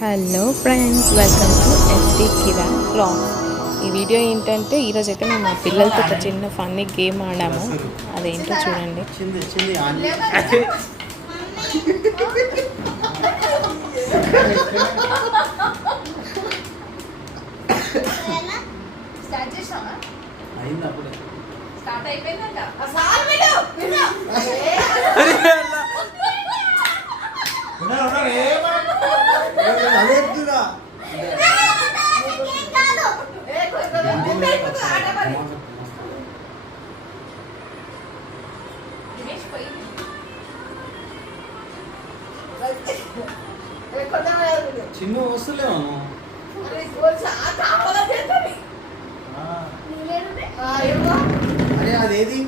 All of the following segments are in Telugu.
Hello friends, welcome to ST Kirak vlogs. ఈ వీడియో ఏంటంటే ఈరోజు అయితే మేము మా పిల్లలతో ఒక చిన్న ఫన్నీ గేమ్ ఆడాము. అదేంటో చూడండి. చిన్న వస్తులేము అరే అదేది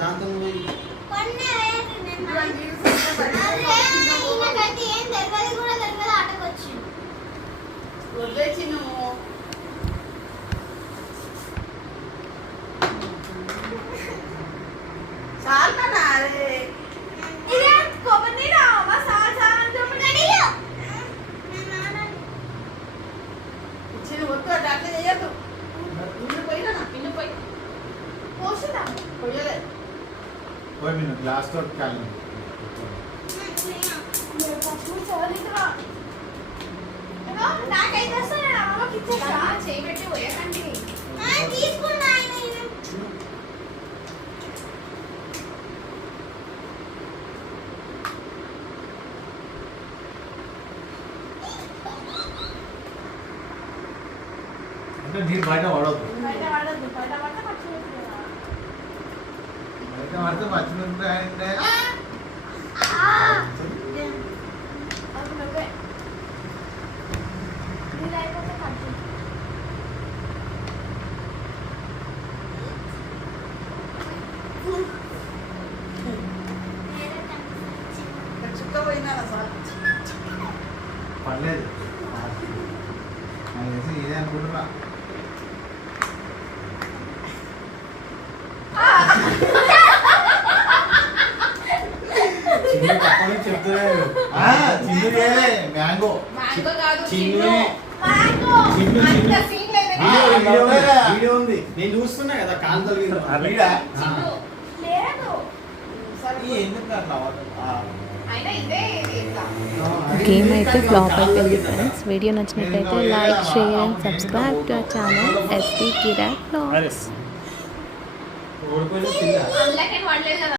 దాంతో గ్లాస్ తో కాలి అంటే నీరు బయట పడవద్దు, బయట పడితే పచ్చిమిరపకాయ పర్లేదు. నాకు తెలిసి ఇదే అనుకుంటున్నా. చెప్తున్నాడు మ్యాంగో వీడియో ఉంది, నేను చూస్తున్నా కదా. కాంతలు గేమ్ అయితే ఫ్లాప్ అయిపోయింది ఫ్రెండ్స్. వీడియో నచ్చినట్లయితే like, share and subscribe to our channel ST Kirak blogs.